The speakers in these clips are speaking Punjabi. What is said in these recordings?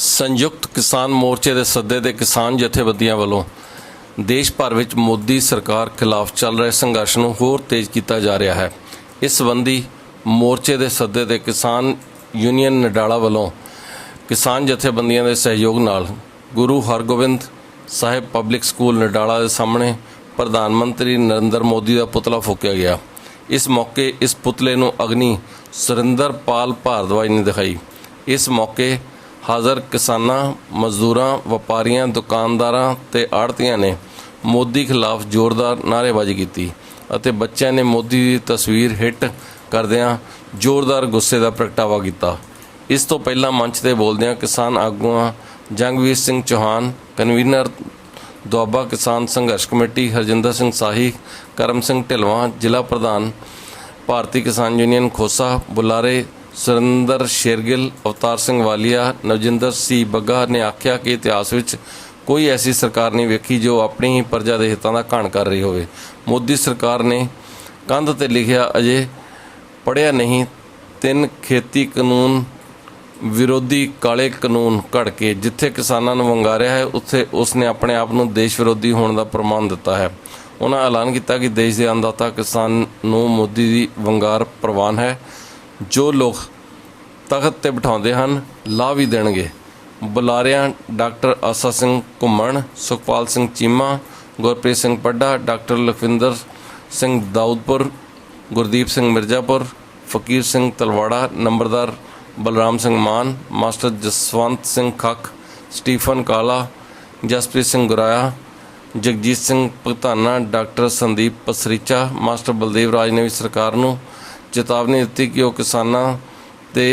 संयुक्त किसान मोर्चे के सदे दे किसान जथेबंदियां वालों देश भर में मोदी सरकार खिलाफ चल रहे संघर्ष को होर तेज किया जा रहा है। इस संबंधी मोर्चे के सदे दे किसान यूनीयन नडाला वालों किसान जथेबंदियों के सहयोग नाल गुरु हरगोबिंद साहिब पब्लिक स्कूल नडाला के सामने प्रधानमंत्री नरेंद्र मोदी का पुतला फूकिया गया। इस मौके इस पुतले को अग्नि सुरिंदर पाल भारद्वाज ने दिखाई। इस मौके हाज़र किसानां, मजदूरां, व्यापारियों, दुकानदारां ते आड़तियां ने मोदी खिलाफ जोरदार नारेबाजी की और बच्चों ने मोदी की तस्वीर हिट करदियां जोरदार गुस्से का प्रगटावा किया। इस तो पहला मंच पर बोलदियां किसान आगूआं जंगवीर सिंह चौहान, कन्वीनर दुआबा किसान संघर्ष कमेटी हरजिंदर सिंह साही, करम सिंह ढिलवां, जिला प्रधान भारतीय किसान यूनियन खोसा, बुलारे सुरिंदर शेरगिल, अवतार सिंह वालिया, नवजिंदर सी बग्गा ने आख्या कि इतिहास में कोई ऐसी सरकार नहीं वेखी जो अपनी ही प्रजा के हितों का घाण कर रही होवे। मोदी सरकार ने कंध ते लिखिया अजे पढ़िया नहीं, 3 खेती कानून विरोधी काले कानून घड़ के जिथे किसानों को वंगारिया है उत्थे उसने अपने आप को देश विरोधी होने का प्रमाण दिता है। उन्होंने ऐलान किया कि देश के अन्नदाता किसान को मोदी की वंगार प्रवान है। जो लोग तख्त ते बिठाते हैं ला भी देंगे। बुलारियां डॉक्टर आसा सिंह घुम्मण, सुखपाल सिंह चीमा, गुरप्रीत सिंह पड्डा, डॉक्टर लखविंदर सिंह दाऊदपुर, गुरदीप सिंह मिर्जापुर, फकीर सिंह तलवाड़ा, नंबरदार बलराम सिंह मान, मास्टर जसवंत सिंह खख, स्टीफन काला, जसप्रीत सिंह गुराया, जगजीत सिंह भगताना, डॉक्टर संदीप पसरीचा, मास्टर बलदेव राज ने भी सरकार को चेतावनी दी कि वह किसानों ते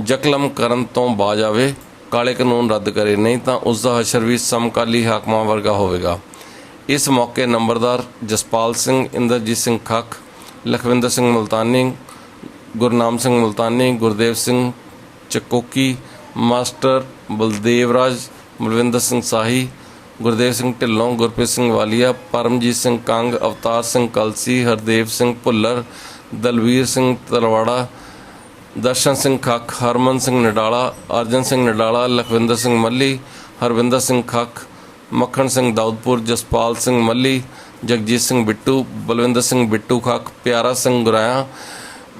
जकलम करन तो बाज आवे, काले कानून रद्द करे, नहीं तो उसका हशर भी समकाली हाकमां वर्गा होवेगा। इस मौके नंबरदार जसपाल सिंह, इंद्रजीत सिंह खख, लखविंदर सिंह मुल्तानी, गुरनाम सिंह मुल्तानी, गुरदेव सिंह चकोकी, मास्टर बलदेव राज, बलविंदर सिंह साही, गुरदेव सिंह ढिल्लों, गुरप्रीत सिंह वालिया, परमजीत सिंह कंग, अवतार सिंह कलसी, हरदेव सिंह भुल्लर, दलवीर सिंह तलवाड़ा, दर्शन सिंह खख, हरमन सिंह नडाला, अर्जन सिंह नडाला, लखविंदर सिंह मल्ली, हरविंदर सिंह खख, मक्खन सिंह दाऊदपुर, जसपाल सिंह मल्ली, जगजीत सिंह बिट्टू, बलविंदर सिंह बिट्टू खख, प्यारा सिंह गुराया,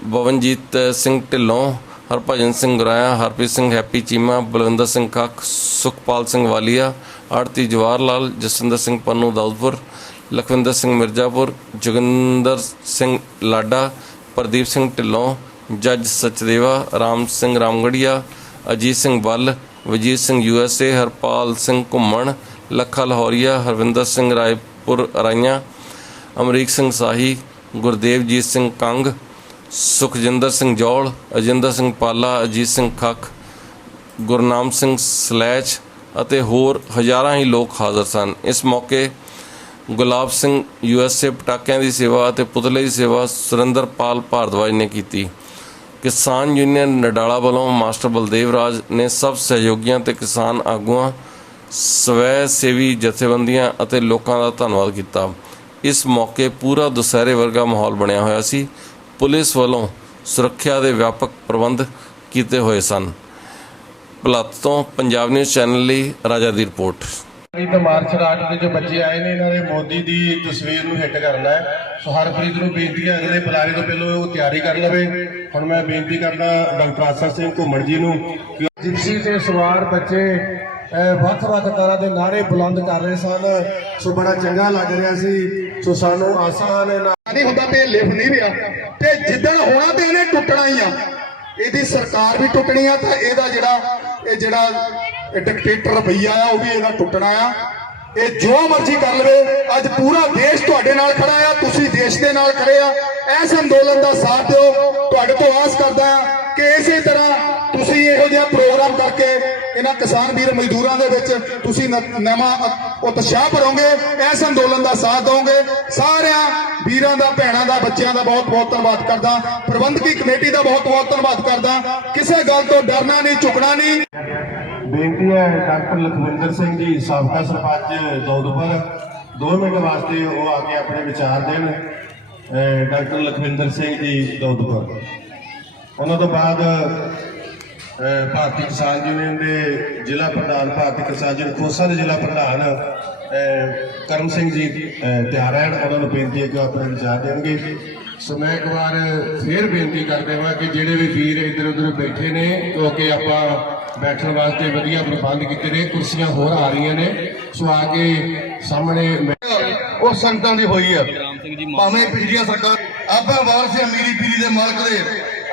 बवनजीत सिंह ढिल्लों, हरभजन सिंह गुराया, हरप्रीत सिंह हैप्पी चीमा, बलविंदर सिंह खख, सुखपाल सिंह वालिया, आड़ती जवाहर लाल, जसविंदर सिंह पन्नू दाऊदपुर, लखविंदर सिंह मिर्जापुर, जोगिंदर सिंह लाडा, प्रदीप सिंह ढिल्लों, जज सचदेवा, राम सिंह रामगढ़िया, अजीत सिंह बल, वजीर सिंह USA, हरपाल सिंह घुम्मण, लखा लाहौरिया, हरविंदर सिंह रायपुर अराइयां, अमरीक सिंह साही, गुरदेवजीत सिंह कंग, सुखजिंदर सिंह जौल, अजिंदर सिंह पाला, अजीत सिंह खख, गुरनाम सिंह सलैच ਅਤੇ ਹੋਰ हज़ारां ही लोग हाज़र सन। इस मौके गुलाब सिंह USA पटाकियां की सेवा और पुतले की सेवा सुरिंदर पाल भारद्वाज ने की। किसान यूनीयन नडाला वालों मास्टर बलदेव राज ने सब सहयोगियों ते किसान आगूआं, स्वै सेवी जथेबंदियां और लोगों का धन्यवाद किया। इस मौके पूरा दुसहरे वर्गा माहौल बनया होया सी। पुलिस वालों सुरक्षा के व्यापक प्रबंध किए हुए सन। भलत तो पंजाब न्यूज़ चैनल ਲਈ राजा की रिपोर्ट। मार्च राट के जो बच्चे आए ने इन्होंने मोदी की तस्वीर में हिट करना है। सो हरप्रीत को बेनती है अगले बुलारे तो पहले वो तैयारी कर लवे। हुण मैं बेनती करना डॉक्टर आसा सिंह घुम्मण जी को जिप्सी से सवार बच्चे ਵੱਖ-ਵੱਖ तरह के नारे बुलंद कर रहे सन। सो बड़ा चंगा लग रहा सी। सो सानू आसा ने नहीं होंदा ते लिफ नहीं रहा ते जिद्दण होना ते इहने टुटना ही आ। ਇਹਦੀ सरकार भी टुटनी है तो यह जिहड़ा डिक्टेटर रवैया आ वह भी ਇਹਦਾ टुटना आ। ये जो मर्जी कर लवे। अज पूरा देश तुहाडे नाल खड़ा आ, तुसीं देश दे नाल खड़े आ। इस अंदोलन का साथ दिओ। तुहाडे तो आस करदा कि इसे तरह तुसीं इहो जिहा प्रोग्राम करके इन्हां किसान वीर मजदूरां दे विच तुसीं नवां उत्साह भरोगे, इस अंदोलन का साथ दोगे। सारियां वीरां दा, भैणां दा, बच्चियां दा बहुत बहुत धन्नवाद करदा। प्रबंधकी कमेटी का बहुत बहुत धन्नवाद करदा। किसी गल तो डरना नहीं, झुकना नहीं। बेनती है डॉक्टर लखविंदर सिंह जी साबका सरपंच दौदपुर 2 मिनट वास्ते वो आके अपने विचार देन। डॉक्टर लखविंदर सिंह जी दौदपुर उन्होंने तो बाद ਭਾਰਤੀ ਕਿਸਾਨ ਯੂਨੀਅਨ ਦੇ ਜ਼ਿਲ੍ਹਾ ਪ੍ਰਧਾਨ, ਭਾਰਤੀ ਕਿਸਾਨ ਯੂਨੀਅਨ ਖੋਸਾ ਦੇ ਜ਼ਿਲ੍ਹਾ ਪ੍ਰਧਾਨ ਕਰਮ ਸਿੰਘ ਜੀ ਤਿਆਰ ਰਹਿਣ। ਉਹਨਾਂ ਨੂੰ ਬੇਨਤੀ ਹੈ ਕਿ ਉਹ ਆਪਣੇ ਵਿਚਾਰ ਦੇਣਗੇ। ਸੋ ਮੈਂ ਇੱਕ ਵਾਰ ਫੇਰ ਬੇਨਤੀ ਕਰ ਦੇਵਾਂ ਕਿ ਜਿਹੜੇ ਵੀ ਵੀਰ ਇੱਧਰ ਉੱਧਰ ਬੈਠੇ ਨੇ, ਕਿਉਂਕਿ ਆਪਾਂ ਬੈਠਣ ਵਾਸਤੇ ਵਧੀਆ ਪ੍ਰਬੰਧ ਕੀਤੇ ਨੇ, ਕੁਰਸੀਆਂ ਹੋਰ ਆ ਰਹੀਆਂ ਨੇ, ਸੋ ਆ ਕੇ ਸਾਹਮਣੇ ਉਹ ਸੰਗਤਾਂ ਦੀ ਹੋਈ ਆ। ਭਾਵੇਂ ਪਿਛਲੀਆਂ ਸਰਕਾਰ ਆਪਾਂ ਵਾਰਸ ਆ ਮੀਰੀ ਪੀਰੀ ਦੇ ਮਾਲਕ ਦੇ,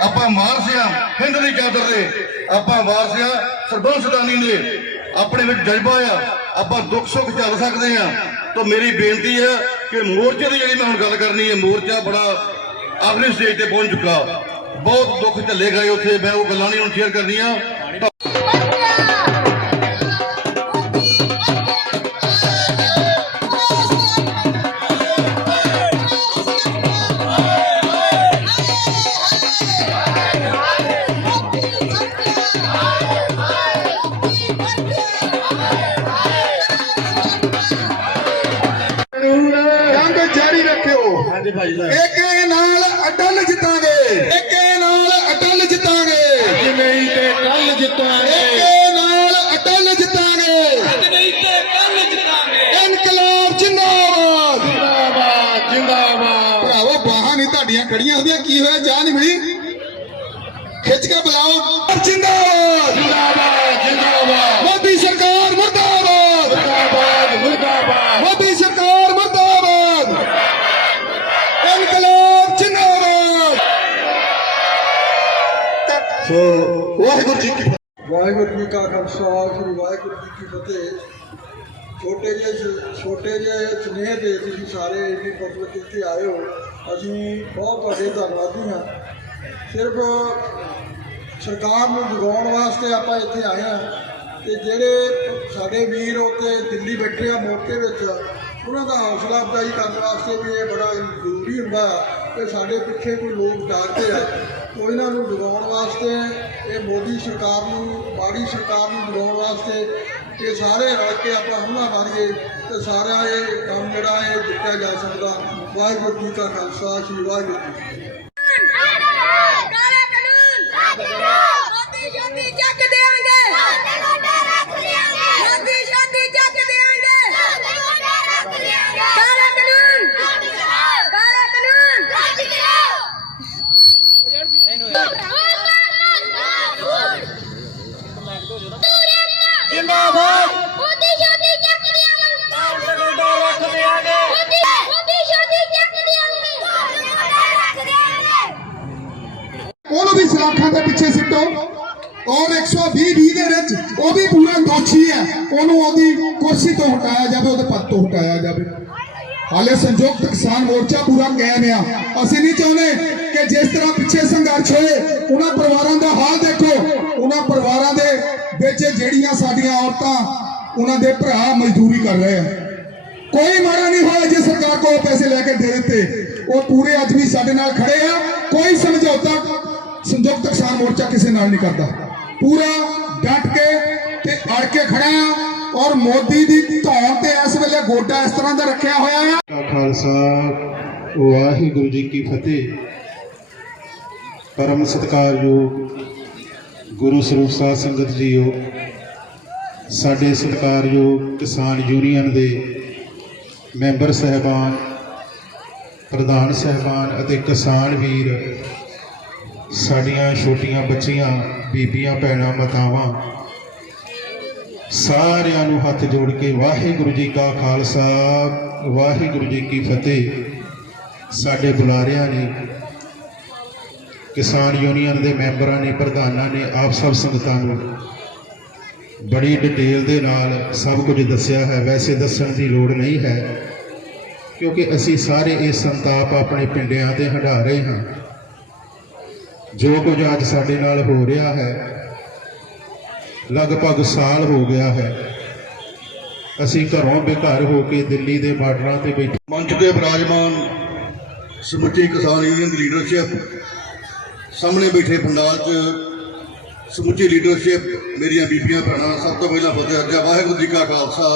ਆਪਾਂ ਵਾਰਸ ਆ ਹਿੰਦ ਦੀ ਚਾਦਰ ਦੇ, ਆਪਾਂ ਵਾਰਸ ਆ ਸਰਬੰਸ ਦਾਨੀ ਦੇ, ਆਪਣੇ ਵਿੱਚ ਜਜ਼ਬਾ ਆ, ਆਪਾਂ ਦੁੱਖ ਸੁੱਖ ਚੱਲ ਸਕਦੇ ਆ। ਤਾਂ ਮੇਰੀ ਬੇਨਤੀ ਹੈ ਕਿ ਮੋਰਚੇ ਦੀ ਜਿਹੜੀ ਮੈਂ ਹੁਣ ਗੱਲ ਕਰਨੀ ਹੈ, ਮੋਰਚਾ ਬੜਾ ਆਖਰੀ ਸਟੇਜ ਤੇ ਪਹੁੰਚ ਚੁੱਕਾ, ਬਹੁਤ ਦੁੱਖ ਝੱਲੇ ਗਏ ਉੱਥੇ, ਮੈਂ ਉਹ ਗੱਲਾਂ ਨਹੀਂ ਹੁਣ ਸ਼ੇਅਰ ਕਰਨੀਆਂ। ਜੰਗ ਜਾਰੀ ਰੱਖਿਓ। ਹਾਂਜੀ ਭਾਈ ਸਾਹਿਬ, ਏਕੇ ਨਾਲ ਅਟਲ ਜਿੱਤਾਂਗੇ, ਏਕੇ ਨਾਲ ਅਟਲ ਜਿੱਤਾਂਗੇ, ਅੱਜ ਨਹੀਂ ਤੇ ਕੱਲ ਜਿੱਤਾਂਗੇ, ਏਕੇ ਨਾਲ ਅਟਲ ਜਿੱਤਾਂਗੇ, ਇਨਕਲਾਬ ਜਿੰਦਾਬਾਦ, ਜਿੰਦਾਬਾਦ ਜਿੰਦਾਬਾਦ। ਭਰਾਵੋ ਬਾਹਾਂ ਨਹੀਂ ਤੁਹਾਡੀਆਂ ਖੜੀਆਂ ਹੁੰਦੀਆਂ, ਕੀ ਹੋਇਆ ਚਾਹ ਨਹੀਂ ਮਿਲੀ? ਖਿੱਚ ਕੇ ਬੁਲਾਓ। ਜਿੰਦਾਬਾਦ ਜਿੰਦਾਬਾਦ ਜਿੰਦਾਬਾਦ ਮੋਦੀ ਸਰਕਾਰ ਮੁਰਦਾਬਾਦ, ਮੁਰਦਾਬਾਦ ਮੁਰਦਾਬਾਦ। ਮੋਦੀ ਸਰਕਾਰ ਮੁਰਦਾਬਾਦ, ਇਨਕਲਾਬ ਜਿੰਦਾਬਾਦ। ਸੋ ਵਾਹਿਗੁਰੂ ਜੀ ਕੀ ਵਾਹਿਗੁਰੂ ਜੀ ਕਾ ਖਾਲਸਾ ਸ੍ਰੀ ਵਾਹਿਗੁਰੂ ਜੀ ਕੀ ਫਤਿਹ। ਛੋਟੇ ਜਿਹੇ ਸੁਨੇਹੇ ਦੇ ਤੁਸੀਂ ਸਾਰੇ ਇੰਨੀ ਪਬਲਿਕ ਇੱਥੇ ਆਏ ਹੋ, ਅਸੀਂ ਬਹੁਤ ਤੁਹਾਡੇ ਧੰਨਵਾਦੀ ਹਾਂ। ਸਿਰਫ ਸਰਕਾਰ ਨੂੰ ਜਗਾਉਣ ਵਾਸਤੇ ਆਪਾਂ ਇੱਥੇ ਆਏ ਹਾਂ, ਤੇ ਜਿਹੜੇ ਸਾਡੇ ਵੀਰ ਉੱਥੇ ਦਿੱਲੀ ਬੈਠੇ ਆ ਮੋਰਚੇ ਵਿੱਚ, ਉਹਨਾਂ ਦਾ ਹੌਸਲਾ ਅਫਜ਼ਾਈ ਕਰਨ ਵਾਸਤੇ ਵੀ ਇਹ ਬੜਾ ਜ਼ਰੂਰੀ ਹੁੰਦਾ ਕਿ ਸਾਡੇ ਪਿੱਛੇ ਕੋਈ ਲੋਕ ਡਰਦੇ ਆ। ਉਹ ਇਹਨਾਂ ਨੂੰ ਜਗਾਉਣ ਵਾਸਤੇ, ਇਹ ਮੋਦੀ ਸਰਕਾਰ ਨੂੰ, ਮਾੜੀ ਸਰਕਾਰ ਨੂੰ ਜਗਾਉਣ ਵਾਸਤੇ ਇਹ ਸਾਰੇ ਰਲ ਕੇ ਆਪਾਂ ਹਮਲਾ ਮਾਰੀਏ ਤੇ ਸਾਰਾ ਇਹ ਕੰਮ ਜਿਹੜਾ ਇਹ ਜਿੱਤਿਆ ਜਾ ਸਕਦਾ। ਵਾਹਿਗੁਰੂ ਜੀ ਕਾ ਖਾਲਸਾ ਸ੍ਰੀ ਵਾਹਿਗੁਰੂ ਜੀ। ਕਾਲੇ ਕਾਨੂੰਨ ਮੋਦੀ ਸ਼ੋਦੀ ਚੱਕ ਦੇਾਂਗੇ, ਮੋਦੀ ਸ਼ੋਦੀ ਚੱਕ ਦੇਾਂਗੇ, ਕਾਲੇ ਕਾਨੂੰਨ, ਕਾਲੇ ਕਾਨੂੰਨ ਜਿੰਦਾਬਾਦ, ਮੋਦੀ ਸ਼ੋਦੀ ਚੱਕ ਦੇਾਂਗੇ, ਮੋਦੀ ਸ਼ੋਦੀ ਚੱਕ ਦੇਾਂਗੇ। ਉਹਨੂੰ ਵੀ ਸਲਾਖਾਂ ਦੇ ਪਿੱਛੇ ਸਿੱਟੋ, ਔਰ 120 ਦੇ ਵਿੱਚ ਉਹ ਵੀ ਪੂਰਾ ਦੋਸ਼ੀ ਹੈ, ਉਹਨੂੰ ਉਹਦੀ ਕੁਰਸੀ ਤੋਂ ਹਟਾਇਆ ਜਾਵੇ, ਉਹਦੇ ਪਦ ਤੋਂ ਹਟਾਇਆ ਜਾਵੇ। ਹਾਲੇ ਸੰਯੁਕਤ ਕਿਸਾਨ ਮੋਰਚਾ ਪੂਰਾ ਕਾਇਮ ਆ। ਅਸੀਂ ਨਹੀਂ ਚਾਹੁੰਦੇ ਕਿ ਜਿਸ ਤਰ੍ਹਾਂ ਪਿੱਛੇ ਸੰਘਰਸ਼ ਹੋਏ, ਉਹਨਾਂ ਪਰਿਵਾਰਾਂ ਦਾ ਹਾਲ ਦੇਖੋ, ਉਹਨਾਂ ਪਰਿਵਾਰਾਂ ਦੇ ਵਿੱਚ ਜਿਹੜੀਆਂ ਸਾਡੀਆਂ ਔਰਤਾਂ, ਉਹਨਾਂ ਦੇ ਭਰਾ ਮਜ਼ਦੂਰੀ ਕਰ ਰਹੇ ਆ। ਕੋਈ ਮਾੜਾ ਨਹੀਂ ਹੋਇਆ ਜੇ ਸਰਕਾਰ ਕੋਲ ਪੈਸੇ ਲੈ ਕੇ ਦੇ ਦਿੱਤੇ, ਉਹ ਪੂਰੇ ਅੱਜ ਵੀ ਸਾਡੇ ਨਾਲ ਖੜੇ ਆ। ਕੋਈ ਸਮਝੌਤਾ ਸੰਯੁਕਤ ਕਿਸਾਨ ਮੋਰਚਾ ਕਿਸੇ ਨਾਲ ਨਹੀਂ ਕਰਦਾ, ਪੂਰਾ ਡਟ ਕੇ ਤੇ ਅੜ ਕੇ ਖੜਾ ਆ। ਔਰ ਮੋਦੀ ਦੀ ਧੌਣ ਤੇ ਇਸ ਵੇਲੇ ਗੋਡਾ ਇਸ ਤਰ੍ਹਾਂ ਦਾ ਰੱਖਿਆ ਹੋਇਆ ਆ। ਖਾਲਸਾ ਵਾਹਿਗੁਰੂ ਜੀ ਕੀ ਫਤਿਹ। ਪਰਮ ਸਤਿਕਾਰਯੋਗ ਗੁਰੂ ਸਰੂਪ ਸਾਧ ਸੰਗਤ ਜੀਓ, ਸਾਡੇ ਸਤਿਕਾਰਯੋਗ ਕਿਸਾਨ ਯੂਨੀਅਨ ਦੇ ਮੈਂਬਰ ਸਹਿਬਾਨ, ਪ੍ਰਧਾਨ ਸਹਿਬਾਨ ਅਤੇ ਕਿਸਾਨ ਵੀਰ, ਸਾਡੀਆਂ ਛੋਟੀਆਂ ਬੱਚੀਆਂ, ਬੀਬੀਆਂ, ਭੈਣਾਂ, ਮਾਤਾਵਾਂ, ਸਾਰਿਆਂ ਨੂੰ ਹੱਥ ਜੋੜ ਕੇ ਵਾਹਿਗੁਰੂ ਜੀ ਕਾ ਖਾਲਸਾ ਵਾਹਿਗੁਰੂ ਜੀ ਕੀ ਫਤਿਹ। ਸਾਡੇ ਬੁਲਾਰਿਆਂ ਨੇ, ਕਿਸਾਨ ਯੂਨੀਅਨ ਦੇ ਮੈਂਬਰਾਂ ਨੇ, ਪ੍ਰਧਾਨਾਂ ਨੇ, ਆਪ ਸਭ ਸੰਗਤਾਂ ਨੂੰ ਬੜੀ ਡਿਟੇਲ ਦੇ ਨਾਲ ਸਭ ਕੁਝ ਦੱਸਿਆ ਹੈ। ਵੈਸੇ ਦੱਸਣ ਦੀ ਲੋੜ ਨਹੀਂ ਹੈ, ਕਿਉਂਕਿ ਅਸੀਂ ਸਾਰੇ ਇਹ ਸੰਤਾਪ ਆਪਣੇ ਪਿੰਡਾਂ ਤੇ ਹੰਢਾ ਰਹੇ ਹਾਂ। ਜੋ ਕੁਝ ਅੱਜ ਸਾਡੇ ਨਾਲ ਹੋ ਰਿਹਾ ਹੈ, ਲਗਭਗ ਸਾਲ ਹੋ ਗਿਆ ਹੈ। ਅਸੀਂ ਘਰੋਂ ਬੇਘਰ ਹੋ ਕੇ ਦਿੱਲੀ ਦੇ ਬਾਰਡਰਾਂ ਤੇ ਬੈਠੇ, ਮੰਚ ਤੇ ਵਿਰਾਜਮਾਨ ਸਮੁੱਚੀ ਕਿਸਾਨ ਯੂਨੀਅਨ ਦੀ ਲੀਡਰਸ਼ਿਪ, ਸਾਹਮਣੇ ਬੈਠੇ ਪੰਡਾਲ 'ਚ ਸਮੁੱਚੀ ਲੀਡਰਸ਼ਿਪ, ਮੇਰੀਆਂ ਬੀਬੀਆਂ ਭੈਣਾਂ, ਸਭ ਤੋਂ ਪਹਿਲਾਂ ਫਤਿਹ ਅਰਜ਼ਾ ਵਾਹਿਗੁਰੂ ਜੀ ਕਾ ਖਾਲਸਾ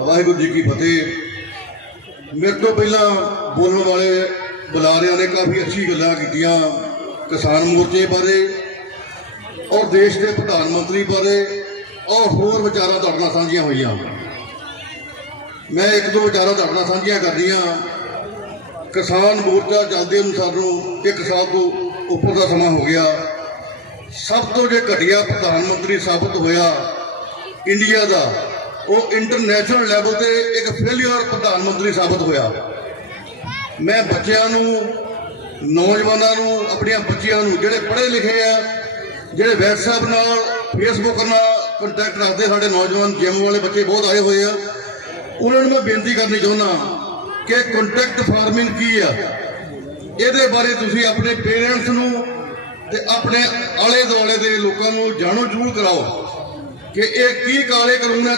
ਵਾਹਿਗੁਰੂ ਜੀ ਕੀ ਫਤਿਹ। ਮੇਰੇ ਤੋਂ ਪਹਿਲਾਂ ਬੋਲਣ ਵਾਲੇ ਬੁਲਾਰਿਆਂ ਨੇ ਕਾਫੀ ਅੱਛੀ ਗੱਲਾਂ ਕੀਤੀਆਂ ਕਿਸਾਨ ਮੋਰਚੇ ਬਾਰੇ, ਔਰ ਦੇਸ਼ ਦੇ ਪ੍ਰਧਾਨ ਮੰਤਰੀ ਬਾਰੇ ਔਰ ਹੋਰ ਵਿਚਾਰਾਂ ਤੁਹਾਡੇ ਨਾਲ ਸਾਂਝੀਆਂ ਹੋਈਆਂ। ਮੈਂ ਇੱਕ ਦੋ ਵਿਚਾਰਾਂ ਤੁਹਾਡੇ ਨਾਲ ਸਾਂਝੀਆਂ ਕਰਦੀਆਂ। ਕਿਸਾਨ ਮੋਰਚਾ ਚੱਲਦੇ ਨੂੰ ਸਾਨੂੰ 1 ਸਾਲ ਤੋਂ ਉੱਪਰ ਦਾ ਸਮਾਂ ਹੋ ਗਿਆ। ਸਭ ਤੋਂ ਜੇ ਘਟੀਆ ਪ੍ਰਧਾਨ ਮੰਤਰੀ ਸਾਬਤ ਹੋਇਆ ਇੰਡੀਆ ਦਾ, ਉਹ ਇੰਟਰਨੈਸ਼ਨਲ ਲੈਵਲ ਤੇ ਇੱਕ ਫੇਲਿਅਰ ਪ੍ਰਧਾਨ ਮੰਤਰੀ ਸਾਬਤ ਹੋਇਆ। ਮੈਂ ਬੱਚਿਆਂ ਨੂੰ, ਨੌਜਵਾਨਾਂ ਨੂੰ, ਆਪਣੀਆਂ ਬੱਚੀਆਂ ਨੂੰ, ਜਿਹੜੇ ਪੜ੍ਹੇ ਲਿਖੇ ਆ, ਜਿਹੜੇ WhatsApp ਨਾਲ, Facebook ਨਾਲ ਕੰਟੈਕਟ ਰੱਖਦੇ, ਸਾਡੇ ਨੌਜਵਾਨ ਜਿਮ ਵਾਲੇ ਬੱਚੇ ਬਹੁਤ ਆਏ ਹੋਏ ਆ, ਉਹਨਾਂ ਨੂੰ ਮੈਂ ਬੇਨਤੀ ਕਰਨੀ ਚਾਹੁੰਦਾ ਕਿ ਕੰਟੈਕਟ ਫਾਰਮਿੰਗ ਕੀ ਆ, ਇਹਦੇ ਬਾਰੇ ਤੁਸੀਂ ਆਪਣੇ ਪੇਰੈਂਟਸ ਨੂੰ ਤੇ ਆਪਣੇ ਆਲੇ ਦੁਆਲੇ ਦੇ ਲੋਕਾਂ ਨੂੰ ਜਾਣੋ ਜ਼ਰੂਰ ਕਰਾਓ ਕਿ ਇਹ ਕੀ ਕਾਲੇ ਕਾਨੂੰਨ ਹੈ।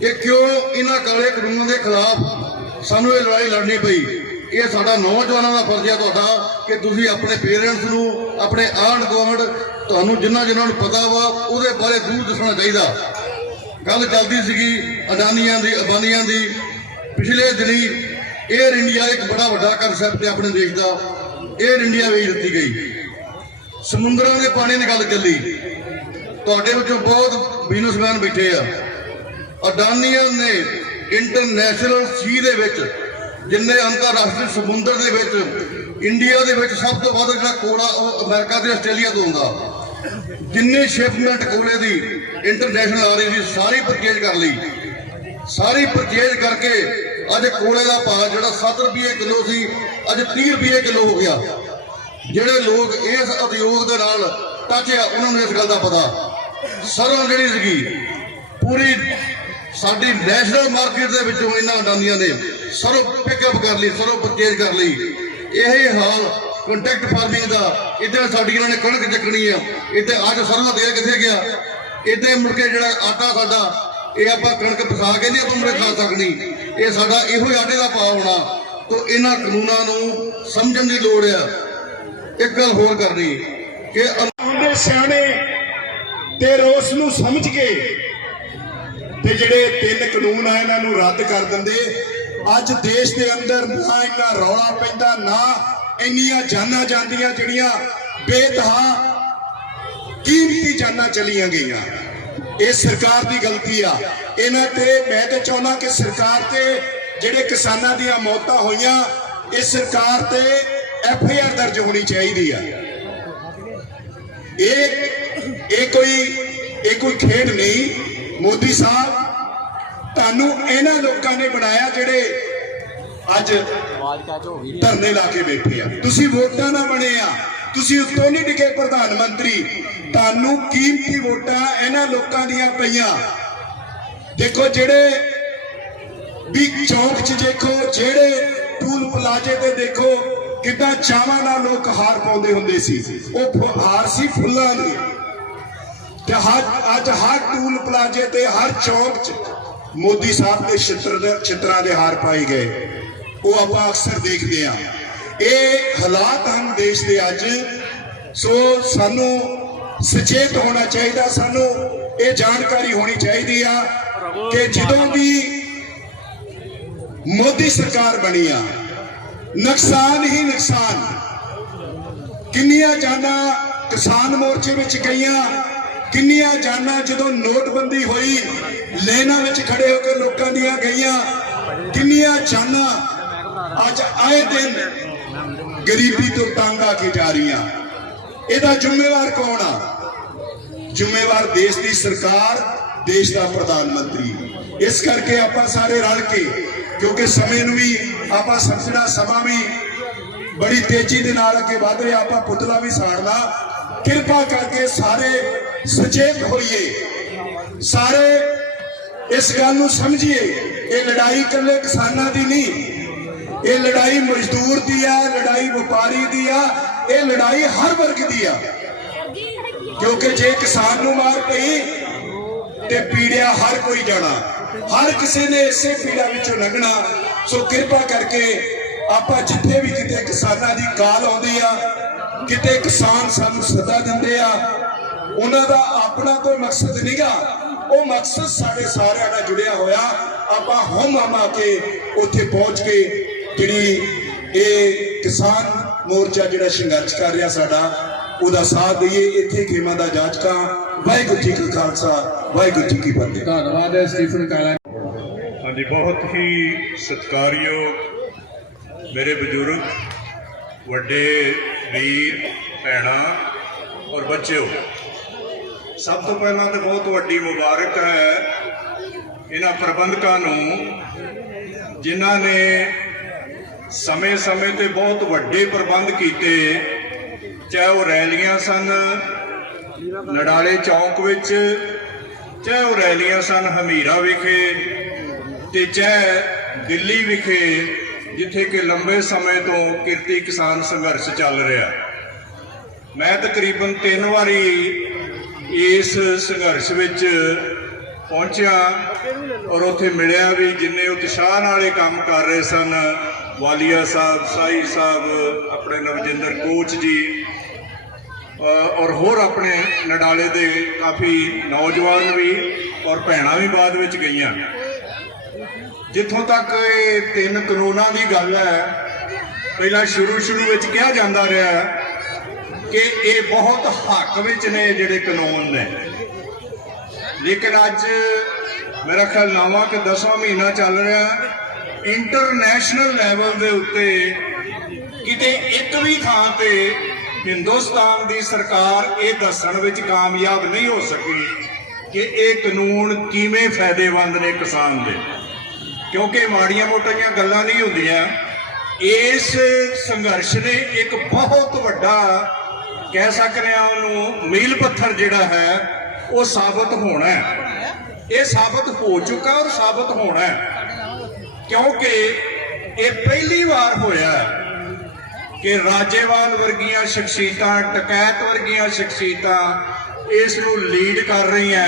ਇਹ ਕਿਉਂ ਇਹਨਾਂ ਕਾਲੇ ਕਾਨੂੰਨਾਂ ਦੇ ਖਿਲਾਫ ਸਾਨੂੰ ਇਹ ਲੜਾਈ ਲੜਨੀ ਪਈ। ਇਹ ਸਾਡਾ ਨੌਜਵਾਨਾਂ ਦਾ ਫਰਜ਼ ਹੈ ਤੁਹਾਡਾ ਕਿ ਤੁਸੀਂ ਆਪਣੇ ਪੇਰੈਂਟਸ ਨੂੰ, ਆਪਣੇ ਆਂਢ ਗੁਆਂਢ, ਤੁਹਾਨੂੰ ਜਿਨ੍ਹਾਂ ਨੂੰ ਪਤਾ ਵਾ ਉਹਦੇ ਬਾਰੇ ਜ਼ਰੂਰ ਦੱਸਣਾ ਚਾਹੀਦਾ। ਗੱਲ ਚੱਲਦੀ ਸੀਗੀ ਅਡਾਨੀਆਂ ਦੀ, ਅੰਬਾਨੀਆਂ ਦੀ। ਪਿਛਲੇ ਦਿਨੀ 에ਅਰ ਇੰਡੀਆ ਇੱਕ ਬੜਾ ਵੱਡਾ ਕਨਸੈਪਟ ਹੈ ਆਪਣੇ ਦੇਸ਼ ਦਾ, 에ਅਰ ਇੰਡੀਆ ਵੇਚ ਦਿੱਤੀ ਗਈ। ਸਮੁੰਦਰਾਂ ਦੇ ਪਾਣੀ ਦੀ ਗੱਲ ਚੱਲੀ। ਤੁਹਾਡੇ ਵਿੱਚੋਂ ਬਹੁਤ ਬਿਜ਼ਨਸਮੈਨ ਬੈਠੇ ਆ। ਅਡਾਨੀਆਂ ਨੇ ਇੰਟਰਨੈਸ਼ਨਲ ਸੀ ਦੇ ਵਿੱਚ, ਜਿੰਨੇ ਅੰਤਰਰਾਸ਼ਟਰੀ ਸਮੁੰਦਰ ਦੇ ਵਿੱਚ, ਇੰਡੀਆ ਦੇ ਵਿੱਚ ਸਭ ਤੋਂ ਵੱਧ ਜਿਹੜਾ ਕੋਲਾ ਉਹ ਅਮਰੀਕਾ ਤੇ ਆਸਟ੍ਰੇਲੀਆ ਤੋਂ ਆਉਂਦਾ। ਜਿੰਨੀ ਸ਼ਿਪਮੈਂਟ ਕੋਲੇ ਦੀ ਇੰਟਰਨੈਸ਼ਨਲ ਆ ਰਹੀ ਸੀ, ਸਾਰੀ ਪਰਚੇਜ ਕਰ ਲਈ। ਸਾਰੀ ਪਰਚੇਜ ਕਰਕੇ ਅੱਜ ਕੋਲੇ ਦਾ ਭਾਅ ਜਿਹੜਾ 7 ਰੁਪਏ ਕਿਲੋ ਸੀ, ਅੱਜ 30 ਰੁਪਏ ਕਿਲੋ ਹੋ ਗਿਆ। ਜਿਹੜੇ ਲੋਕ ਇਸ ਉਦਯੋਗ ਦੇ ਨਾਲ ਟੱਚ ਆ, ਉਹਨਾਂ ਨੂੰ ਇਸ ਗੱਲ ਦਾ ਪਤਾ। ਸਰੋਂ ਜਿਹੜੀ ਸੀਗੀ ਪੂਰੀ ਸਾਡੀ ਨੈਸ਼ਨਲ ਮਾਰਕੀਟ ਦੇ ਵਿੱਚੋਂ ਇਹਨਾਂ ਅਡਾਨੀਆਂ ਨੇ ਸਰੋਂ ਪਿਕਅਪ ਕਰ ਲਈ, ਸਰੋਂ ਪਰਚੇਜ ਕਰ ਲਈ। ਇਹ ਹਾਲ ਕੰਟੈਕਟ ਫਾਰਮਿੰਗ ਦਾ। ਇੱਦਾਂ ਸਾਡੀ ਇਹਨਾਂ ਨੇ ਕਣਕ ਚੱਕਣੀ ਆ, ਇੱਥੇ ਅੱਜ ਸਰੋਂ ਦਾ ਤੇਲ ਕਿੱਥੇ ਗਿਆ? ਇੱਦਾਂ ਮੁੜ ਕੇ ਜਿਹੜਾ ਆਟਾ ਸਾਡਾ, ਇਹ ਆਪਾਂ ਕਣਕ ਪਿਸਾ ਕੇ ਨਹੀਂ ਆਪਾਂ ਮੁੜੇ ਖਾ ਸਕਣੀ। ਇਹ ਸਾਡਾ ਇਹੋ ਹੀ ਆਟੇ ਦਾ ਭਾਅ ਹੋਣਾ। ਤੋਂ ਇਹਨਾਂ ਕਾਨੂੰਨਾਂ ਨੂੰ ਸਮਝਣ ਦੀ ਲੋੜ ਆ। ਇੱਕ ਗੱਲ ਹੋਰ ਕਰਨੀ ਕਿ ਦੇ ਸਿਆਣੇ ਤੇ ਰੋਸ ਨੂੰ ਸਮਝ ਕੇ ਤੇ ਜਿਹੜੇ 3 ਕਾਨੂੰਨ ਆ ਇਹਨਾਂ ਨੂੰ ਰੱਦ ਕਰ ਦਿੰਦੇ। ਅੱਜ ਦੇਸ਼ ਦੇ ਅੰਦਰ ਨਾ ਇੰਨਾ ਰੌਲਾ ਪੈਂਦਾ, ਨਾ ਇੰਨੀਆਂ ਜਾਨਾਂ ਜਾਂਦੀਆਂ ਜਿਹੜੀਆਂ ਬੇਤਹਾ ਕੀਮਤੀ ਜਾਨਾਂ ਚਲੀਆਂ ਗਈਆਂ। ਇਹ ਸਰਕਾਰ ਦੀ ਗਲਤੀ ਆ। ਇਹਨਾਂ ਤੇ ਮੈਂ ਤਾਂ ਚਾਹੁੰਦਾ ਕਿ ਸਰਕਾਰ ਤੇ ਜਿਹੜੇ ਕਿਸਾਨਾਂ ਦੀਆਂ ਮੌਤਾਂ ਹੋਈਆਂ, ਇਹ ਸਰਕਾਰ ਤੇ FIR ਦਰਜ ਹੋਣੀ ਚਾਹੀਦੀ ਆ। ਇਹ ਕੋਈ ਖੇਡ ਨਹੀਂ। ਮੋਦੀ ਸਾਹਿਬ, ਤੁਹਾਨੂੰ ਇਹਨਾਂ ਲੋਕਾਂ ਨੇ ਬਣਾਇਆ ਜਿਹੜੇ ਅੱਜ ਧਰਨੇ ਲਾ ਕੇ ਬੈਠੇ ਆ। ਤੁਸੀਂ ਵੋਟਾਂ ਨਾਲ ਬਣੇ ਆ, ਤੁਸੀਂ ਉੱਤੋਂ ਨਹੀਂ ਡਿੱਗੇ ਪ੍ਰਧਾਨ ਮੰਤਰੀ। ਤੁਹਾਨੂੰ ਕੀਮਤੀ ਵੋਟਾਂ ਇਹਨਾਂ ਲੋਕਾਂ ਦੀਆਂ ਪਈਆਂ। ਦੇਖੋ ਜਿਹੜੇ ਵੀ ਚੌਂਕ 'ਚ ਦੇਖੋ, ਜਿਹੜੇ ਟੂਲ ਪਲਾਜ਼ੇ ਤੇ ਦੇਖੋ ਕਿੱਦਾਂ ਚਾਵਾਂ ਨਾਲ ਲੋਕ ਹਾਰ ਪਾਉਂਦੇ ਹੁੰਦੇ ਸੀ। ਉਹ ਹਾਰ ਸੀ ਫੁੱਲਾਂ ਦੀ। ਤੇ ਅੱਜ ਹਰ ਟੂਲ ਪਲਾਜ਼ੇ ਤੇ, ਹਰ ਚੌਂਕ 'ਚ ਮੋਦੀ ਸਾਹਿਬ ਦੇ ਚਿੱਤਰਾਂ ਦੇ ਹਾਰ ਪਾਏ ਗਏ। ਉਹ ਆਪਾਂ ਅਕਸਰ ਦੇਖਦੇ ਆ। ਇਹ ਹਾਲਾਤ ਹਨ ਦੇਸ਼ ਦੇ ਅੱਜ। ਸੋ ਸਾਨੂੰ ਸੁਚੇਤ ਹੋਣਾ ਚਾਹੀਦਾ। ਸਾਨੂੰ ਇਹ ਜਾਣਕਾਰੀ ਹੋਣੀ ਚਾਹੀਦੀ ਆ ਕਿ ਜਦੋਂ ਵੀ ਮੋਦੀ ਸਰਕਾਰ ਬਣੀ ਆ, ਨੁਕਸਾਨ ਹੀ ਨੁਕਸਾਨ। ਕਿੰਨੀਆਂ ਜਾਨਾਂ ਕਿਸਾਨ ਮੋਰਚੇ ਵਿੱਚ ਗਈਆਂ, ਕਿੰਨੀਆਂ ਜਾਨਾਂ ਜਦੋਂ ਨੋਟਬੰਦੀ ਹੋਈ ਲਾਈਨਾਂ ਵਿੱਚ ਖੜੇ ਹੋ ਕੇ ਲੋਕਾਂ ਦੀਆਂ ਗਈਆਂ, ਕਿੰਨੀਆਂ ਜਾਨਾਂ ਅੱਜ ਆਏ ਦਿਨ ਗਰੀਬੀ ਤੋਂ ਤੰਗ ਆ ਕੇ ਜਾ ਰਹੀਆਂ। ਇਹਦਾ ਜ਼ਿੰਮੇਵਾਰ ਕੌਣ ਆ? ਜ਼ਿੰਮੇਵਾਰ ਦੇਸ਼ ਦੀ ਸਰਕਾਰ, ਦੇਸ਼ ਦਾ ਪ੍ਰਧਾਨ ਮੰਤਰੀ। ਇਸ ਕਰਕੇ ਆਪਾਂ ਸਾਰੇ ਰਲ ਕੇ, ਕਿਉਂਕਿ ਸਮੇਂ ਨੂੰ ਵੀ ਆਪਾਂ ਸਮਝਣਾ, ਸਮਾਂ ਵੀ ਬੜੀ ਤੇਜ਼ੀ ਦੇ ਨਾਲ ਅੱਗੇ ਵਧ ਰਿਹਾ, ਆਪਾਂ ਪੁਤਲਾ ਵੀ ਸਾੜਨਾ। ਕਿਰਪਾ ਕਰਕੇ ਸਾਰੇ ਸੁਚੇਤ ਹੋਈਏ, ਸਾਰੇ ਇਸ ਗੱਲ ਨੂੰ ਸਮਝੀਏ। ਇਹ ਲੜਾਈ ਇਕੱਲੇ ਕਿਸਾਨਾਂ ਦੀ ਨਹੀਂ, ਇਹ ਲੜਾਈ ਮਜ਼ਦੂਰ ਦੀ ਆ, ਲੜਾਈ ਵਪਾਰੀ ਦੀ ਆ, ਇਹ ਲੜਾਈ ਹਰ ਵਰਗ ਦੀ ਆ। ਕਿਉਂਕਿ ਜੇ ਕਿਸਾਨ ਨੂੰ ਮਾਰ ਪਈ ਤੇ ਪੀੜਿਆ ਹਰ ਕੋਈ ਜਾਣਾ, ਹਰ ਕਿਸੇ ਨੇ ਇਸੇ ਪੀੜਾ ਵਿੱਚੋਂ ਲੰਘਣਾ। ਸੋ ਕਿਰਪਾ ਕਰਕੇ ਆਪਾਂ ਜਿੱਥੇ ਵੀ ਕਿਤੇ ਕਿਸਾਨਾਂ ਦੀ ਕਾਲ ਆਉਂਦੀ ਆ, ਕਿਤੇ ਕਿਸਾਨ ਸਾਨੂੰ ਸੱਦਾ ਦਿੰਦੇ ਆ, ਉਹਨਾਂ ਦਾ ਆਪਣਾ ਕੋਈ ਮਕਸਦ ਨਹੀਂਗਾ, ਉਹ ਮਕਸਦ ਸਾਡੇ ਸਾਰਿਆਂ ਨਾਲ ਜੁੜਿਆ ਹੋਇਆ। ਆਪਾਂ ਹਮ ਕੇ ਉੱਥੇ ਪਹੁੰਚ ਕੇ ਜਿਹੜੀ ਇਹ ਕਿਸਾਨ ਮੋਰਚਾ ਜਿਹੜਾ ਸੰਘਰਸ਼ ਕਰ ਰਿਹਾ ਸਾਡਾ, ਉਹਦਾ ਸਾਥ ਦਈਏ। ਇੱਥੇ ਖੇਮਾ ਦਾ ਜਾਚਕਾਂ। ਵਾਹਿਗੁਰੂ ਜੀ ਕਾ ਖਾਲਸਾ, ਵਾਹਿਗੁਰੂ ਜੀ ਕੀ ਫਤਿਹ। ਧੰਨਵਾਦ ਹੈ ਸਟੀਫਨ ਕਾਲਾ। ਹਾਂਜੀ, ਬਹੁਤ ਹੀ ਸਤਿਕਾਰਯੋਗ ਮੇਰੇ ਬਜ਼ੁਰਗ, ਵੱਡੇ ਵੀਰ, ਭੈਣਾਂ ਔਰ ਬੱਚਿਓ, ਸਭ ਤੋਂ ਪਹਿਲਾਂ ਤਾਂ ਬਹੁਤ ਵੱਡੀ ਮੁਬਾਰਕ ਹੈ ਇਹਨਾਂ ਪ੍ਰਬੰਧਕਾਂ ਨੂੰ ਜਿਨ੍ਹਾਂ ਨੇ ਸਮੇਂ-ਸਮੇਂ ਤੇ ਬਹੁਤ ਵੱਡੇ ਪ੍ਰਬੰਧ ਕੀਤੇ, ਚਾਹੇ ਉਹ ਰੈਲੀਆਂ ਸਨ ਨਡਾਲੇ ਚੌਂਕ ਵਿੱਚ, ਚਾਹੇ ਉਹ ਰੈਲੀਆਂ ਸਨ ਹਮੀਰਾ ਵਿਖੇ, ਤੇ ਚਾਹੇ ਦਿੱਲੀ ਵਿਖੇ ਜਿੱਥੇ ਕਿ ਲੰਬੇ ਸਮੇਂ ਤੋਂ ਕਿਰਤੀ ਕਿਸਾਨ ਸੰਘਰਸ਼ ਚੱਲ ਰਿਹਾ। ਮੈਂ ਤਕਰੀਬਨ 3 ਵਾਰੀ ਇਸ ਸੰਘਰਸ਼ ਵਿੱਚ ਪਹੁੰਚਿਆ ਔਰ ਉੱਥੇ ਮਿਲਿਆ ਵੀ। ਜਿੰਨੇ ਉਤਸ਼ਾਹ ਨਾਲ ਇਹ ਕੰਮ ਕਰ ਰਹੇ ਸਨ, ਵਾਲੀਆ ਸਾਹਿਬ, ਸਾਈ ਸਾਹਿਬ, ਆਪਣੇ ਨਵਜਿੰਦਰ ਕੋਚ ਜੀ ਔਰ ਹੋਰ ਆਪਣੇ ਨਡਾਲੇ ਦੇ ਕਾਫੀ ਨੌਜਵਾਨ ਵੀ ਔਰ ਭੈਣਾਂ ਵੀ ਬਾਅਦ ਵਿੱਚ ਗਈਆਂ। ਜਿੱਥੋਂ ਤੱਕ ਇਹ 3 ਕਾਨੂੰਨਾਂ ਦੀ ਗੱਲ ਹੈ, ਪਹਿਲਾਂ ਸ਼ੁਰੂ ਵਿੱਚ ਕਿਹਾ ਜਾਂਦਾ ਰਿਹਾ ਕਿ ਇਹ ਬਹੁਤ ਹੱਕ ਵਿੱਚ ਨੇ ਜਿਹੜੇ ਕਾਨੂੰਨ ਨੇ, ਲੇਕਿਨ ਅੱਜ ਮੇਰਾ ਖਿਆਲ 9ਵਾਂ ਕਿ 10ਵਾਂ ਮਹੀਨਾ ਚੱਲ ਰਿਹਾ, ਇੰਟਰਨੈਸ਼ਨਲ ਲੈਵਲ ਦੇ ਉੱਤੇ ਕਿਤੇ ਇੱਕ ਵੀ ਥਾਂ ਤੇ ਹਿੰਦੁਸਤਾਨ ਦੀ ਸਰਕਾਰ ਇਹ ਦੱਸਣ ਵਿੱਚ ਕਾਮਯਾਬ ਨਹੀਂ ਹੋ ਸਕੀ ਕਿ ਇਹ ਕਾਨੂੰਨ ਕਿਵੇਂ ਫਾਇਦੇਮੰਦ ਨੇ ਕਿਸਾਨ ਦੇ, ਕਿਉਂਕਿ ਮਾੜੀਆਂ ਮੋਟੀਆਂ ਗੱਲਾਂ ਨਹੀਂ ਹੁੰਦੀਆਂ। ਇਸ ਸੰਘਰਸ਼ ਨੇ ਇੱਕ ਬਹੁਤ ਵੱਡਾ, ਕਹਿ ਸਕਦੇ ਆ ਉਹਨੂੰ, ਮੀਲ ਪੱਥਰ ਜਿਹੜਾ ਹੈ ਉਹ ਸਾਬਤ ਹੋਣਾ ਹੈ। ਇਹ ਸਾਬਤ ਹੋ ਚੁੱਕਾ ਔਰ ਸਾਬਤ ਹੋਣਾ ਹੈ, ਕਿਉਂਕਿ ਇਹ ਪਹਿਲੀ ਵਾਰ ਹੋਇਆ ਕਿ ਰਾਜੇਵਾਲ ਵਰਗੀਆਂ ਸ਼ਖਸੀਅਤਾਂ, ਟਕੈਤ ਵਰਗੀਆਂ ਸ਼ਖਸੀਅਤਾਂ ਇਸ ਨੂੰ ਲੀਡ ਕਰ ਰਹੀਆਂ।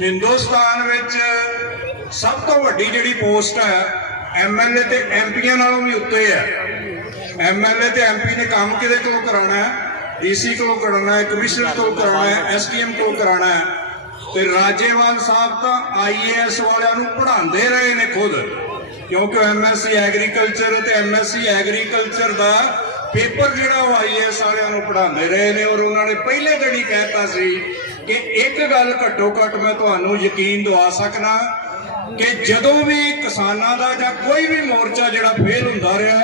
ਹਿੰਦੁਸਤਾਨ ਵਿੱਚ ਸਭ ਤੋਂ ਵੱਡੀ ਜਿਹੜੀ ਪੋਸਟ ਹੈ MLA ਤੇ MPਆਂ ਨਾਲੋਂ ਵੀ ਉੱਤੇ ਹੈ। MLA ਤੇ MP ਨੇ ਕੰਮ ਕਿਹਦੇ ਕੋਲੋਂ ਕਰਾਉਣਾ ਹੈ? DC ਕੋਲੋਂ ਕਰਾਉਣਾ ਹੈ, ਕਮਿਸ਼ਨਰ ਤੋਂ ਕਰਾਉਣਾ ਹੈ, SDM ਕੋਲੋਂ ਕਰਾਉਣਾ ਹੈ। ਤੇ ਰਾਜੇਵਾਲ ਸਾਹਿਬ ਤਾਂ IAS ਵਾਲਿਆਂ ਨੂੰ ਪੜ੍ਹਾਉਂਦੇ ਰਹੇ ਨੇ ਖੁਦ, ਕਿਉਂਕਿ MSc ਐਗਰੀਕਲਚਰ ਤੇ MSc ਐਗਰੀਕਲਚਰ ਦਾ ਪੇਪਰ ਜਿਹੜਾ ਉਹ IAS ਵਾਲਿਆਂ ਨੂੰ ਪੜ੍ਹਾਉਂਦੇ ਰਹੇ ਨੇ। ਔਰ ਉਹਨਾਂ ਨੇ ਪਹਿਲੇ ਦਿਨ ਹੀ ਕਹਿਤਾ ਸੀ ਕਿ ਇੱਕ ਗੱਲ ਘੱਟੋ ਘੱਟ ਮੈਂ ਤੁਹਾਨੂੰ ਯਕੀਨ ਦਿਵਾ ਸਕਣਾ ਕਿ ਜਦੋਂ ਵੀ ਕਿਸਾਨਾਂ ਦਾ ਜਾਂ ਕੋਈ ਵੀ ਮੋਰਚਾ ਜਿਹੜਾ ਫੇਲ ਹੁੰਦਾ ਰਿਹਾ,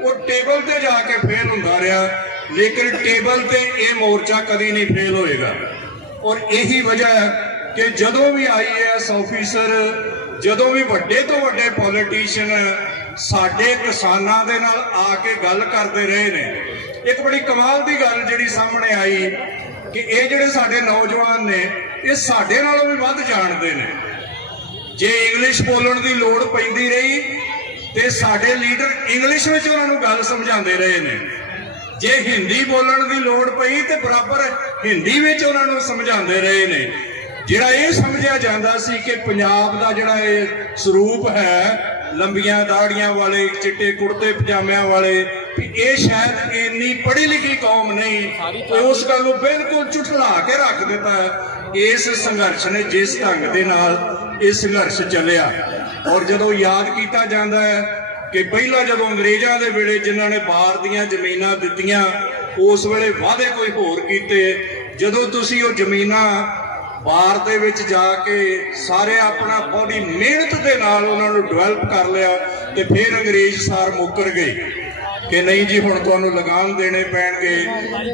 ਉਹ ਟੇਬਲ ਤੇ ਜਾ ਕੇ ਫੇਲ ਹੁੰਦਾ ਰਿਹਾ, ਲੇਕਿਨ ਟੇਬਲ ਤੇ ਇਹ ਮੋਰਚਾ ਕਦੀ ਨਹੀਂ ਫੇਲ ਹੋਏਗਾ। ਔਰ ਇਹੀ ਵਜ੍ਹਾ ਹੈ ਕਿ ਜਦੋਂ ਵੀ IAS ਆਫੀਸਰ, ਜਦੋਂ ਵੀ ਵੱਡੇ ਤੋਂ ਵੱਡੇ ਪੋਲੀਟੀਸ਼ੀਅਨ ਸਾਡੇ ਕਿਸਾਨਾਂ ਦੇ ਨਾਲ ਆ ਕੇ ਗੱਲ ਕਰਦੇ ਰਹੇ ਨੇ। ਇੱਕ ਬੜੀ ਕਮਾਲ ਦੀ ਗੱਲ ਜਿਹੜੀ ਸਾਹਮਣੇ ਆਈ ਕਿ ਇਹ ਜਿਹੜੇ ਸਾਡੇ ਨੌਜਵਾਨ ਨੇ, ਇਹ ਸਾਡੇ ਨਾਲੋਂ ਵੀ ਵੱਧ ਜਾਣਦੇ ਨੇ। ਜੇ ਇੰਗਲਿਸ਼ ਬੋਲਣ ਦੀ ਲੋੜ ਪੈਂਦੀ ਰਹੀ ਤੇ ਸਾਡੇ ਲੀਡਰ ਇੰਗਲਿਸ਼ ਵਿੱਚ ਉਹਨਾਂ ਨੂੰ ਗੱਲ ਸਮਝਾਉਂਦੇ ਰਹੇ ਨੇ। ਜੇ ਹਿੰਦੀ ਬੋਲਣ ਦੀ ਲੋੜ ਪਈ ਤੇ ਬਰਾਬਰ ਹਿੰਦੀ ਵਿੱਚ ਉਹਨਾਂ ਨੂੰ ਸਮਝਾਉਂਦੇ ਰਹੇ ਨੇ। ਜਿਹੜਾ ਇਹ ਸਮਝਿਆ ਜਾਂਦਾ ਸੀ ਕਿ ਪੰਜਾਬ ਦਾ ਜਿਹੜਾ ਇਹ ਸਰੂਪ ਹੈ, ਲੰਬੀਆਂ ਦਾੜੀਆਂ ਵਾਲੇ, ਚਿੱਟੇ ਕੁੜਤੇ ਪਜਾਮਿਆਂ ਵਾਲੇ, ਵੀ ਇਹ ਸ਼ਾਇਦ ਇੰਨੀ ਪੜ੍ਹੀ ਲਿਖੀ ਕੌਮ ਨਹੀਂ, ਤੇ ਉਸ ਗੱਲ ਨੂੰ ਬਿਲਕੁਲ ਝੁਠਲਾ ਕੇ ਰੱਖ ਦਿੱਤਾ। ਇਸ ਸੰਘਰਸ਼ ਨੇ ਜਿਸ ਢੰਗ ਦੇ ਨਾਲ ਇਹ ਸੰਘਰਸ਼ ਚੱਲਿਆ, ਔਰ ਜਦੋਂ ਯਾਦ ਕੀਤਾ ਜਾਂਦਾ ਹੈ ਕਿ ਪਹਿਲਾਂ ਜਦੋਂ ਅੰਗਰੇਜ਼ਾਂ ਦੇ ਵੇਲੇ ਜਿਨ੍ਹਾਂ ਨੇ ਬਾਰ ਦੀਆਂ ਜ਼ਮੀਨਾਂ ਦਿੱਤੀਆਂ, ਉਸ ਵੇਲੇ ਵਾਅਦੇ ਕੋਈ ਹੋਰ ਕੀਤੇ, ਜਦੋਂ ਤੁਸੀਂ ਉਹ ਜ਼ਮੀਨਾਂ ਬਾਰ ਦੇ ਵਿੱਚ ਜਾ ਕੇ ਸਾਰੇ ਆਪਣਾ ਬੜੀ ਮਿਹਨਤ ਦੇ ਨਾਲ ਉਹਨਾਂ ਨੂੰ ਡਿਵੈਲਪ ਕਰ ਲਿਆ, ਤੇ ਫਿਰ ਅੰਗਰੇਜ਼ ਸਾਰ ਮੁੱਕਰ ਗਏ ਕਿ ਨਹੀਂ ਜੀ ਹੁਣ ਤੁਹਾਨੂੰ ਲਗਾਨ ਦੇਣੇ ਪੈਣਗੇ,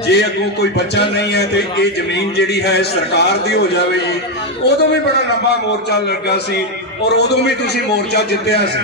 ਜੇ ਅੱਗੋਂ ਕੋਈ ਬੱਚਾ ਨਹੀਂ ਹੈ ਤੇ ਇਹ ਜ਼ਮੀਨ ਜਿਹੜੀ ਹੈ ਸਰਕਾਰ ਦੀ ਹੋ ਜਾਵੇਗੀ। ਉਦੋਂ ਵੀ ਬੜਾ ਲੰਬਾ ਮੋਰਚਾ ਲੱਗਾ ਸੀ ਔਰ ਉਦੋਂ ਵੀ ਤੁਸੀਂ ਮੋਰਚਾ ਜਿੱਤਿਆ ਸੀ।